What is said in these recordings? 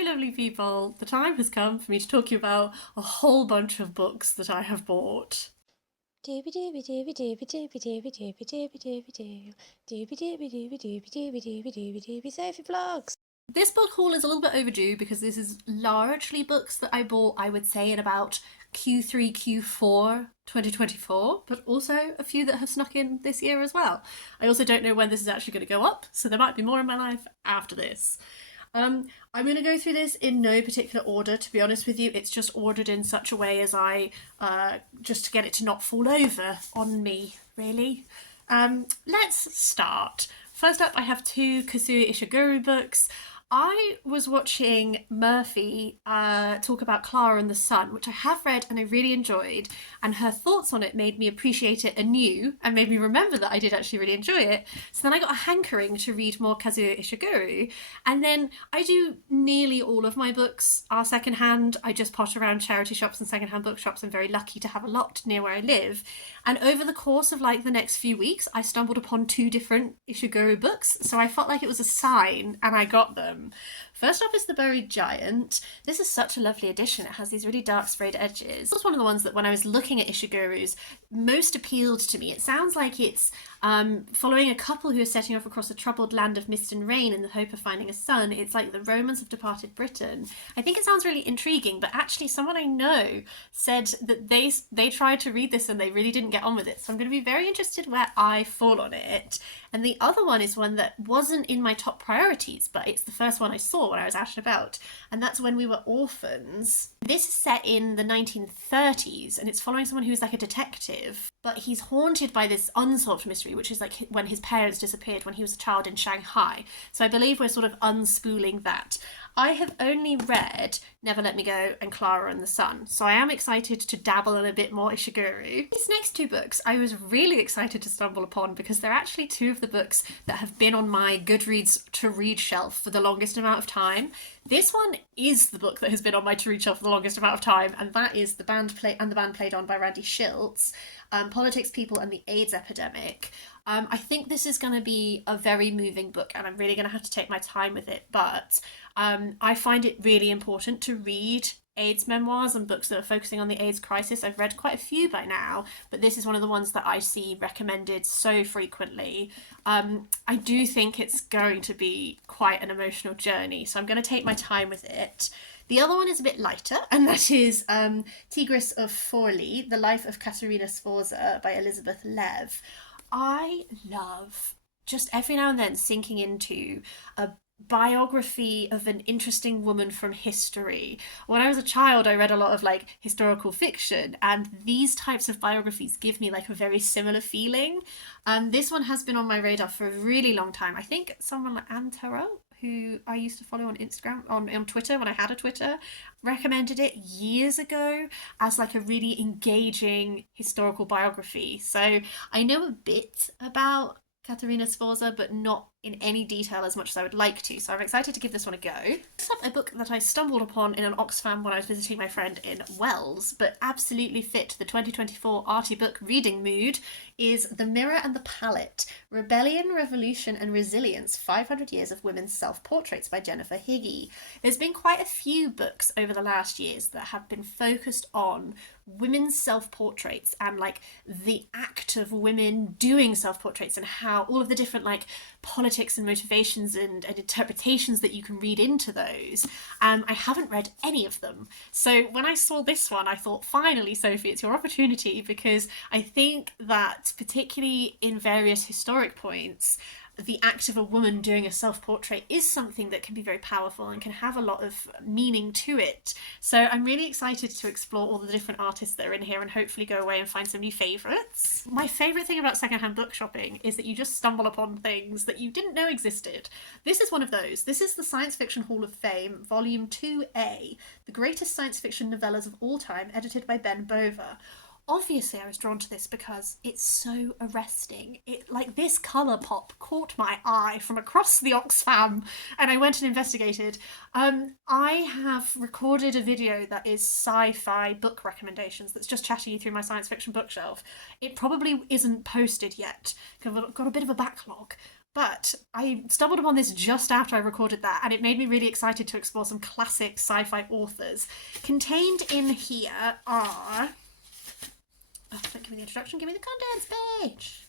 very lovely people. The time has come for me to talk to you about a whole bunch of books that I have bought. Doobie doobie doobie doobie doobie doobie doobie doobie doobie doo. Doobie doobie doobie doobie doobie doobie doobie doobie Sophie vlogs. This book haul is a little bit overdue because this is largely books that I bought, I would say, in about Q3, Q4 2024, but also a few that have snuck in this year as well. I also don't know when this is actually going to go up, so there might be more in my life after this. I'm going to go through this in no particular order, to be honest with you. It's just ordered in such a way as just to get it to not fall over on me, really. Let's start. First up, I have two Kazuo Ishiguro books. I was watching Murphy talk about Clara and the Sun, which I have read and I really enjoyed, and her thoughts on it made me appreciate it anew and made me remember that I did actually really enjoy it. So then I got a hankering to read more Kazuo Ishiguro, and then I do nearly all of my books are secondhand. I just pot around charity shops and secondhand bookshops. I'm very lucky to have a lot near where I live. And over the course of like the next few weeks, I stumbled upon two different Ishiguro books, so I felt like it was a sign and I got them. First up is The Buried Giant. This is such a lovely edition. It has these really dark sprayed edges. This was one of the ones that when I was looking at Ishiguro's most appealed to me. It sounds like it's following a couple who are setting off across a troubled land of mist and rain in the hope of finding a son. It's like the romance of departed Britain. I think it sounds really intriguing, but actually someone I know said that they tried to read this and they really didn't get on with it. So I'm going to be very interested where I fall on it. And the other one is one that wasn't in my top priorities, but it's the first one I saw when I was out and about, and that's When We Were Orphans. This is set in the 1930s, and it's following someone who's like a detective, but he's haunted by this unsolved mystery, which is like when his parents disappeared when he was a child in Shanghai. So I believe we're sort of unspooling that. I have only read Never Let Me Go and Clara and the Sun, so I am excited to dabble in a bit more Ishiguro. These next two books I was really excited to stumble upon because they're actually two of the books that have been on my Goodreads to read shelf for the longest amount of time. This one is the book that has been on my to read shelf for the longest amount of time, and that is The Band Played On by Randy Shilts, Politics, People and the AIDS Epidemic. I think this is going to be a very moving book and I'm really going to have to take my time with it, but I find it really important to read AIDS memoirs and books that are focusing on the AIDS crisis. I've read quite a few by now, but this is one of the ones that I see recommended so frequently. I do think it's going to be quite an emotional journey, so I'm going to take my time with it. The other one is a bit lighter, and that is Tigress of Forli, The Life of Catherina Sforza by Elizabeth Lev. I love just every now and then sinking into a biography of an interesting woman from history. When I was a child, I read a lot of like historical fiction, and these types of biographies give me like a very similar feeling. This one has been on my radar for a really long time. I think someone like Antero, who I used to follow on Instagram, on Twitter when I had a Twitter, recommended it years ago as like a really engaging historical biography. So I know a bit about Catherina Sforza, but not in any detail as much as I would like to, so I'm excited to give this one a go. Next up, a book that I stumbled upon in an Oxfam when I was visiting my friend in Wells, but absolutely fit the 2024 arty book reading mood, is The Mirror and the Palette, Rebellion, Revolution and Resilience, 500 Years of Women's Self-Portraits by Jennifer Higgie. There's been quite a few books over the last years that have been focused on women's self-portraits and like the act of women doing self-portraits and how all of the different like politics and motivations and interpretations that you can read into those. I haven't read any of them. So when I saw this one, I thought, finally, Sophie, it's your opportunity, because I think that particularly in various historic points, the act of a woman doing a self-portrait is something that can be very powerful and can have a lot of meaning to it. So I'm really excited to explore all the different artists that are in here and hopefully go away and find some new favourites. My favourite thing about secondhand book shopping is that you just stumble upon things that you didn't know existed. This is one of those. This is the Science Fiction Hall of Fame, Volume 2A, The Greatest Science Fiction Novellas of All Time, edited by Ben Bova. Obviously I was drawn to this because it's so arresting. Like this colour pop caught my eye from across the Oxfam and I went and investigated. I have recorded a video that is sci-fi book recommendations that's just chatting you through my science fiction bookshelf. It probably isn't posted yet because I've got a bit of a backlog. But I stumbled upon this just after I recorded that, and it made me really excited to explore some classic sci-fi authors. Contained in here are... Oh, don't give me the introduction, give me the contents page!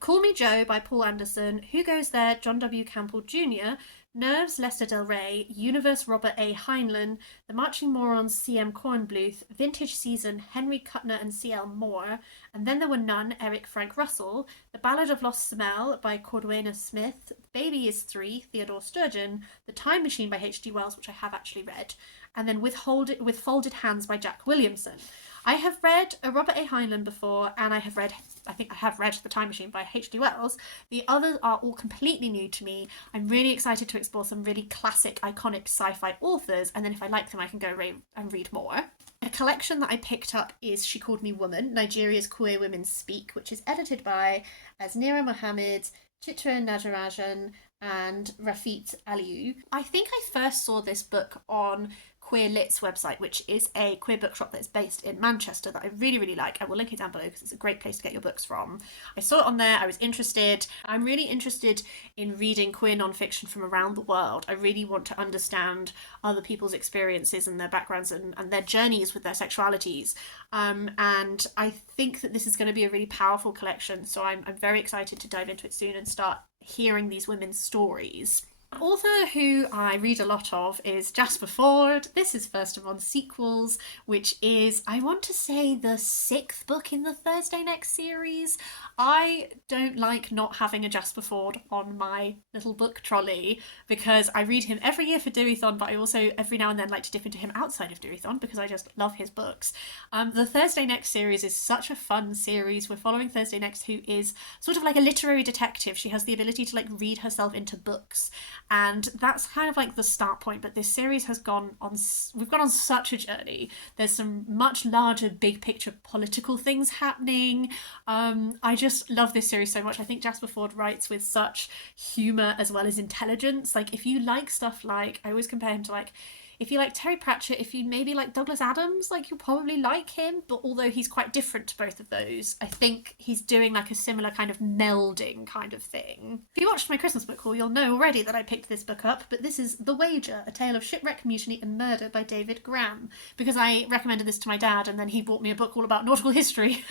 Call Me Joe by Paul Anderson, Who Goes There, John W. Campbell Jr., Nerves, Lester Del Rey, Universe, Robert A. Heinlein, The Marching Morons, C.M. Kornbluth, Vintage Season, Henry Kuttner and C.L. Moore, and Then There Were None, Eric Frank Russell, The Ballad of Lost Smell by Cordwainer Smith, Baby is Three, Theodore Sturgeon, The Time Machine by H.G. Wells, which I have actually read, and then With Folded Hands by Jack Williamson. I have read a Robert A. Heinlein before, and I think I have read The Time Machine by H.G. Wells. The others are all completely new to me. I'm really excited to explore some really classic, iconic sci-fi authors, and then if I like them, I can go and read more. A collection that I picked up is She Called Me Woman, Nigeria's Queer Women Speak, which is edited by Azeenarh Mohammed, Chitra Najarajan, and Rafit Aliou. I think I first saw this book on Queer Lit's website, which is a queer bookshop that's based in Manchester that I really, really like. I will link it down below because it's a great place to get your books from. I saw it on there, I was interested. I'm really interested in reading queer nonfiction from around the world. I really want to understand other people's experiences and their backgrounds and their journeys with their sexualities. And I think that this is going to be a really powerful collection, so I'm very excited to dive into it soon and start hearing these women's stories. An author who I read a lot of is Jasper Fforde. This is First Among Sequels, which is, I want to say, the 6th book in the Thursday Next series. I don't like not having a Jasper Fforde on my little book trolley because I read him every year for Deweython, but I also every now and then like to dip into him outside of Deweython because I just love his books. The Thursday Next series is such a fun series. We're following Thursday Next, who is sort of like a literary detective. She has the ability to like read herself into books. And that's kind of like the start point, but this series has we've gone on such a journey. There's some much larger, big picture political things happening. I just love this series so much. I think Jasper Fforde writes with such humour as well as intelligence. Like, if you like stuff like, I always compare him to like, if you like Terry Pratchett, if you maybe like Douglas Adams, like you'll probably like him, but although he's quite different to both of those, I think he's doing like a similar kind of melding kind of thing. If you watched my Christmas book haul, you'll know already that I picked this book up, but this is The Wager, A Tale of Shipwreck, Mutiny and Murder by David Grann, because I recommended this to my dad and then he bought me a book all about nautical history.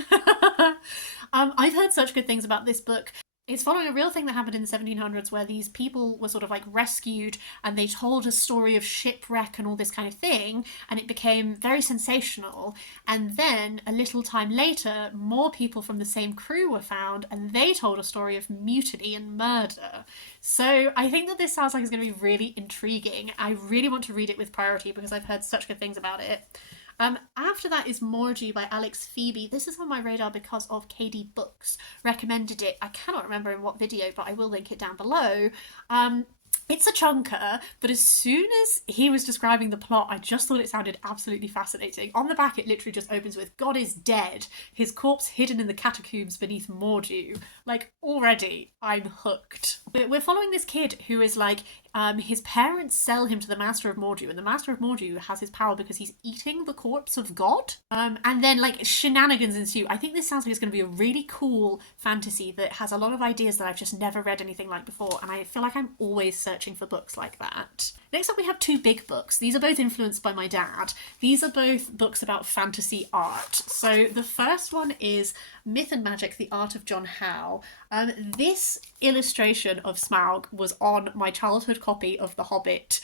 I've heard such good things about this book. It's following a real thing that happened in the 1700s where these people were sort of like rescued and they told a story of shipwreck and all this kind of thing, and it became very sensational. And then a little time later, more people from the same crew were found and they told a story of mutiny and murder. So I think that this sounds like it's going to be really intriguing. I really want to read it with priority because I've heard such good things about it. After that is Mordew by Alex Pheby. This is on my radar because of KD Books recommended it. I cannot remember in what video, but I will link it down below. It's a chunker, but as soon as he was describing the plot, I just thought it sounded absolutely fascinating. On the back, it literally just opens with, God is dead, his corpse hidden in the catacombs beneath Mordew. Like, already, I'm hooked. We're following this kid who is like, his parents sell him to the Master of Mordew, and the Master of Mordew has his power because he's eating the corpse of God. And then, like, shenanigans ensue. I think this sounds like it's going to be a really cool fantasy that has a lot of ideas that I've just never read anything like before, and I feel like I'm always searching for books like that. Next up, we have 2 big books. These are both influenced by my dad. These are both books about fantasy art. So the first one is Myth and Magic, The Art of John Howe. This illustration of Smaug was on my childhood copy of The Hobbit.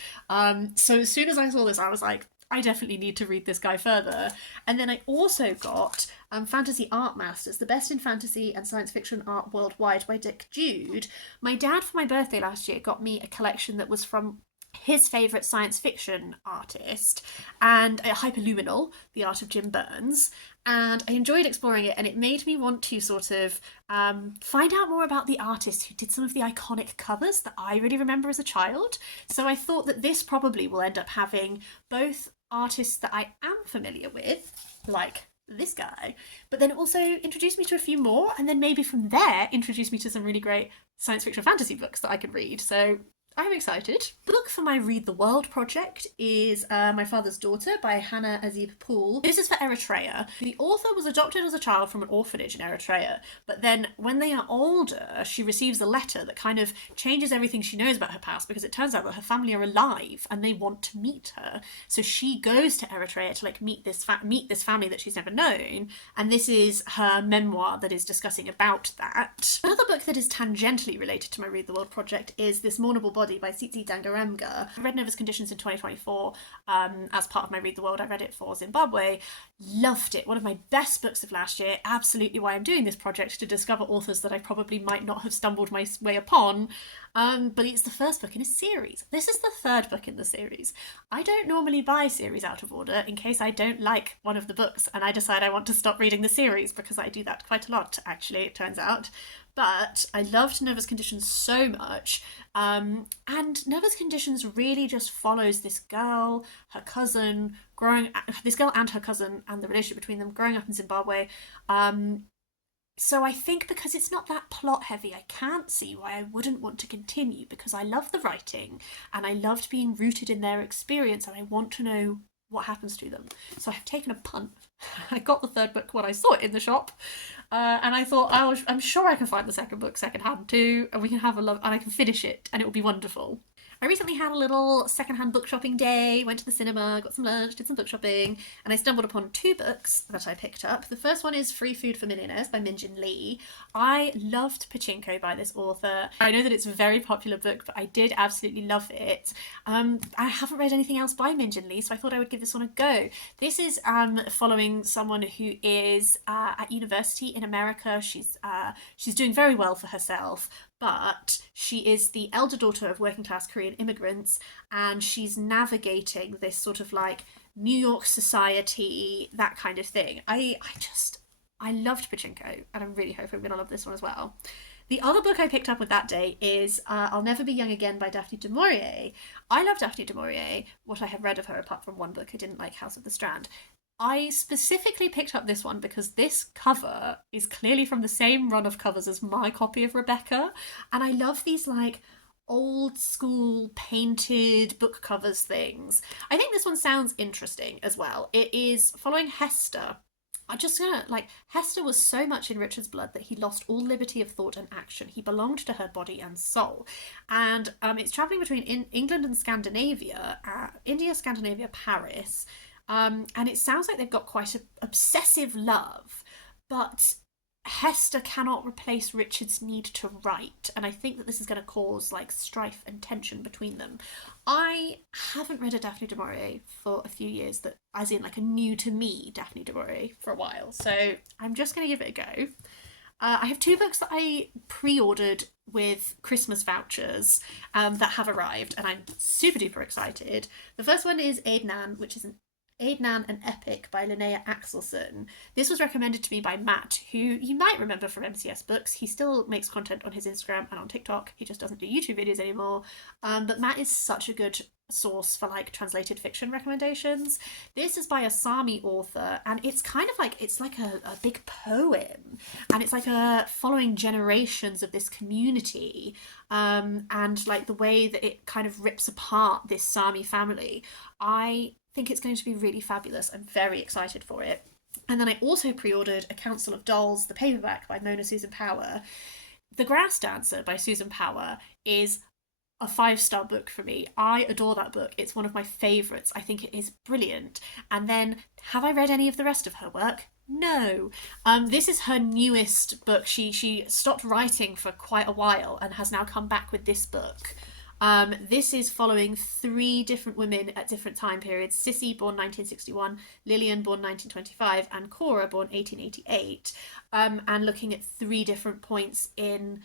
So as soon as I saw this, I was like, I definitely need to read this guy further. And then I also got Fantasy Art Masters, The Best in Fantasy and Science Fiction Art Worldwide by Dick Jude. My dad, for my birthday last year, got me a collection that was from his favourite science fiction artist, and Hyperluminal, The Art of Jim Burns, and I enjoyed exploring it, and it made me want to sort of find out more about the artist who did some of the iconic covers that I really remember as a child. So I thought that this probably will end up having both artists that I am familiar with, like this guy, but then also introduce me to a few more, and then maybe from there introduce me to some really great science fiction fantasy books that I could read. So I'm excited. The book for my Read the World project is My Father's Daughter by Hannah-Azieb Pool. This is for Eritrea. The author was adopted as a child from an orphanage in Eritrea, but then when they are older, she receives a letter that kind of changes everything she knows about her past, because it turns out that her family are alive and they want to meet her. So she goes to Eritrea to like meet this family that she's never known, and this is her memoir that is discussing about that. Another book that is tangentially related to my Read the World project is this Mournable Body by Tsitsi Dangarembga. I read Nova's Conditions in 2024 as part of my Read the World. I read it for Zimbabwe. Loved it. One of my best books of last year. Absolutely why I'm doing this project, to discover authors that I probably might not have stumbled my way upon. But it's the first book in a series. This is the third book in the series. I don't normally buy series out of order in case I don't like one of the books and I decide I want to stop reading the series, because I do that quite a lot, actually, it turns out. But I loved Nova's Conditions so much. And Nova's Conditions really just follows this girl, her cousin, this girl and her cousin, and the relationship between them growing up in Zimbabwe. So I think because it's not that plot heavy, I can't see why I wouldn't want to continue, because I love the writing and I loved being rooted in their experience and I want to know what happens to them. So I've taken a punt. I got the third book when I saw it in the shop, and I thought, I'm sure I can find the second book secondhand too, and we can have a love, and I can finish it, and it will be wonderful. I recently had a little secondhand book shopping day, went to the cinema, got some lunch, did some book shopping, and I stumbled upon two books that I picked up. The first one is Free Food for Millionaires by Min-Jin Lee. I loved Pachinko by this author. I know that it's a very popular book, but I did absolutely love it. I haven't read anything else by Min-Jin Lee, so I thought I would give this one a go. This is following someone who is at university in America. She's doing very well for herself, but she is the elder daughter of working class Korean immigrants, and she's navigating this sort of like New York society, that kind of thing. I loved Pachinko, and I'm really hoping I'm going to love this one as well. The other book I picked up with that day is I'll Never Be Young Again by Daphne du Maurier. I love Daphne du Maurier. What I have read of her, apart from one book I didn't like, House of the Strand. I specifically picked up this one because this cover is clearly from the same run of covers as my copy of Rebecca, and I love these like old school painted book covers things. I think this one sounds interesting as well. It is following Hester. Hester was so much in Richard's blood that he lost all liberty of thought and action. He belonged to her body and soul. And it's travelling between England and Scandinavia, India, Scandinavia, Paris. And it sounds like they've got quite an obsessive love, but Hester cannot replace Richard's need to write, and I think that this is going to cause like strife and tension between them. I haven't read a Daphne du Maurier for a few years, that as in like a new to me Daphne du Maurier for a while, so I'm just going to give it a go. I have two books that I pre-ordered with Christmas vouchers that have arrived, and I'm super duper excited. The first one is Azeenarh, which is an Epic by Linnea Axelsson. This was recommended to me by Matt, who you might remember from MCS Books. He still makes content on his Instagram and on TikTok. He just doesn't do YouTube videos anymore. But Matt is such a good source for like translated fiction recommendations. This is by a Sami author, and it's kind of like, it's like a big poem, and it's like following generations of this community, and like the way that it kind of rips apart this Sami family. I think it's going to be really fabulous. I'm very excited for it. And then I also pre-ordered A Council of Dolls, the paperback by Mona Susan Power. The Grass Dancer by Susan Power is a 5-star book for me. I adore that book. It's one of my favourites. I think it is brilliant. And then, have I read any of the rest of her work? No. This is her newest book. She stopped writing for quite a while and has now come back with this book. This is following 3 different women at different time periods. Sissy, born 1961, Lillian, born 1925, and Cora, born 1888, and looking at 3 different points in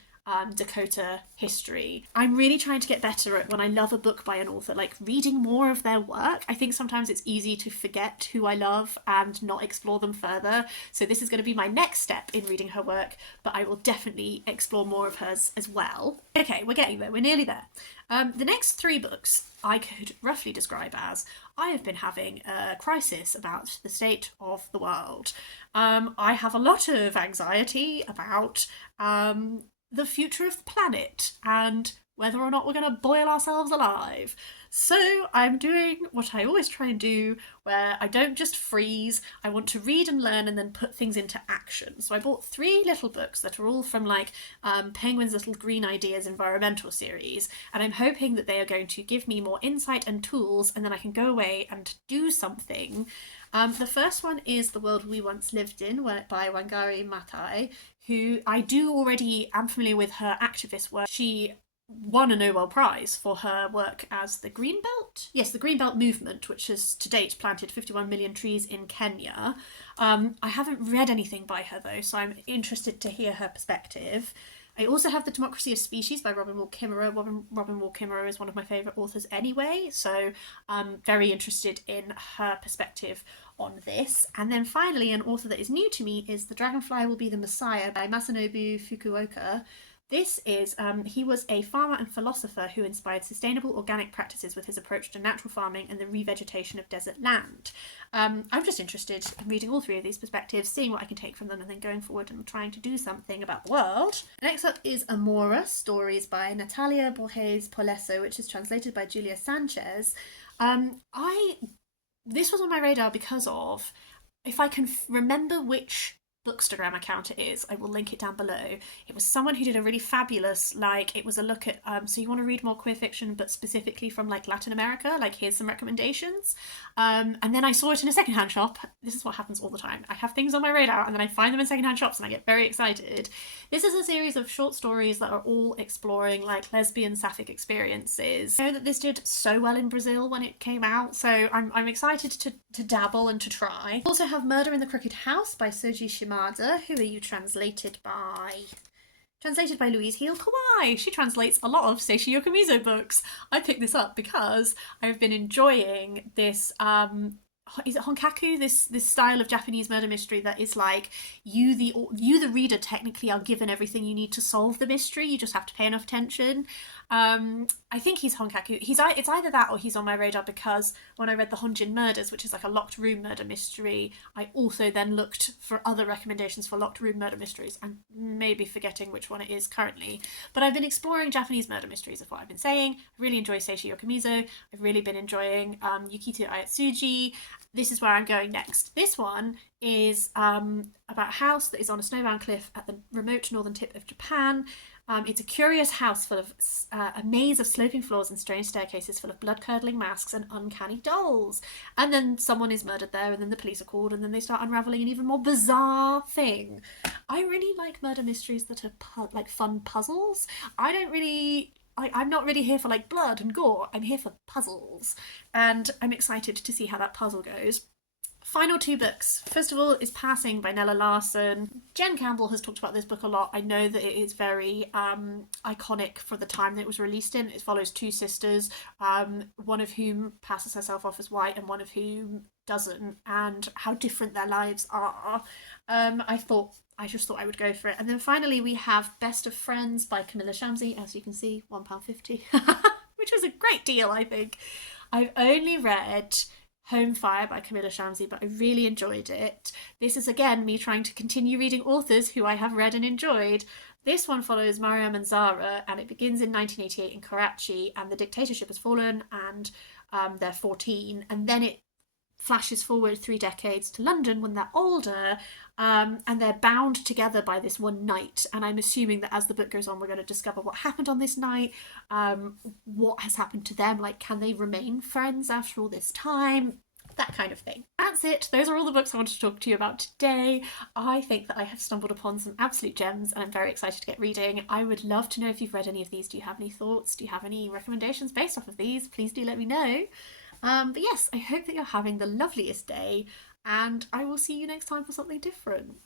Dakota history. I'm really trying to get better at, when I love a book by an author, like reading more of their work. I think sometimes it's easy to forget who I love and not explore them further. So this is going to be my next step in reading her work, but I will definitely explore more of hers as well. Okay, we're getting there. We're nearly there. The next 3 books I could roughly describe as, I have been having a crisis about the state of the world. I have a lot of anxiety about the future of the planet and whether or not we're going to boil ourselves alive. So I'm doing what I always try and do, where I don't just freeze. I want to read and learn and then put things into action. So I bought 3 little books that are all from like Penguin's Little Green Ideas environmental series, and I'm hoping that they are going to give me more insight and tools, and then I can go away and do something. The first one is The World We Once Lived In by Wangari Maathai, who I do already am familiar with her activist work. She won a Nobel Prize for her work as the Green Belt. Yes, the Green Belt movement, which has to date planted 51 million trees in Kenya. I haven't read anything by her though, so I'm interested to hear her perspective. I also have The Democracy of Species by Robin Wall Kimmerer. Robin Wall Kimmerer is one of my favourite authors anyway, so I'm very interested in her perspective on this. And then finally, an author that is new to me is The Dragonfly Will Be the Messiah by Masanobu Fukuoka. This is, he was a farmer and philosopher who inspired sustainable organic practices with his approach to natural farming and the revegetation of desert land. I'm just interested in reading all 3 of these perspectives, seeing what I can take from them, and then going forward and trying to do something about the world. Next up is Amora, stories by Natalia Borges Polesso, which is translated by Julia Sanchez. This was on my radar because of, if I can remember which Bookstagram account it is, I will link it down below. It was someone who did a really fabulous, like, it was a look at, so you want to read more queer fiction, but specifically from like Latin America, like here's some recommendations. And then I saw it in a secondhand shop. This is what happens all the time. I have things on my radar and then I find them in secondhand shops and I get very excited. This is a series of short stories that are all exploring like lesbian sapphic experiences. I know that this did so well in Brazil when it came out, so I'm excited to dabble and to try. Also have Murder in the Crooked House by Soji Shimada. Who are you translated by? Translated by Louise Heal Kawai. She translates a lot of Seishi Yokomizo books. I picked this up because I've been enjoying this is it honkaku, this style of Japanese murder mystery that is like you the reader technically are given everything you need to solve the mystery, you just have to pay enough attention. I think he's honkaku. It's either that or he's on my radar because when I read the Honjin Murders, which is like a locked room murder mystery, I also then looked for other recommendations for locked room murder mysteries. I'm maybe forgetting which one it is currently, but I've been exploring Japanese murder mysteries, is what I've been saying. I really enjoy Seishi Yokomizo. I've really been enjoying Yukito Ayatsuji. This is where I'm going next. This one is about a house that is on a snowbound cliff at the remote northern tip of Japan. It's a curious house full of a maze of sloping floors and strange staircases full of blood-curdling masks and uncanny dolls. And then someone is murdered there, and then the police are called, and then they start unravelling an even more bizarre thing. I really like murder mysteries that are like fun puzzles. I'm not really here for like blood and gore. I'm here for puzzles, and I'm excited to see how that puzzle goes. Final 2 books. First of all is Passing by Nella Larson. Jen Campbell has talked about this book a lot. I know that it is very iconic for the time that it was released in. It follows 2 sisters, one of whom passes herself off as white and one of whom doesn't, and how different their lives are. I just thought I would go for it. And then finally we have Best of Friends by Camilla Shamsi, as you can see, £1.50, which was a great deal, I think. I've only read Home Fire by Camilla Shamsi, but I really enjoyed it. This is again me trying to continue reading authors who I have read and enjoyed. This one follows Mariam and Zara, and it begins in 1988 in Karachi, and the dictatorship has fallen, and they're 14, and then it flashes forward 3 decades to London when they're older, and they're bound together by this one night. And I'm assuming that as the book goes on, we're going to discover what happened on this night, what has happened to them, like can they remain friends after all this time, that kind of thing. That's it. Those are all the books I wanted to talk to you about today. I think that I have stumbled upon some absolute gems and I'm very excited to get reading. I would love to know if you've read any of these. Do you have any thoughts? Do you have any recommendations based off of these? Please do let me know. But yes, I hope that you're having the loveliest day, and I will see you next time for something different.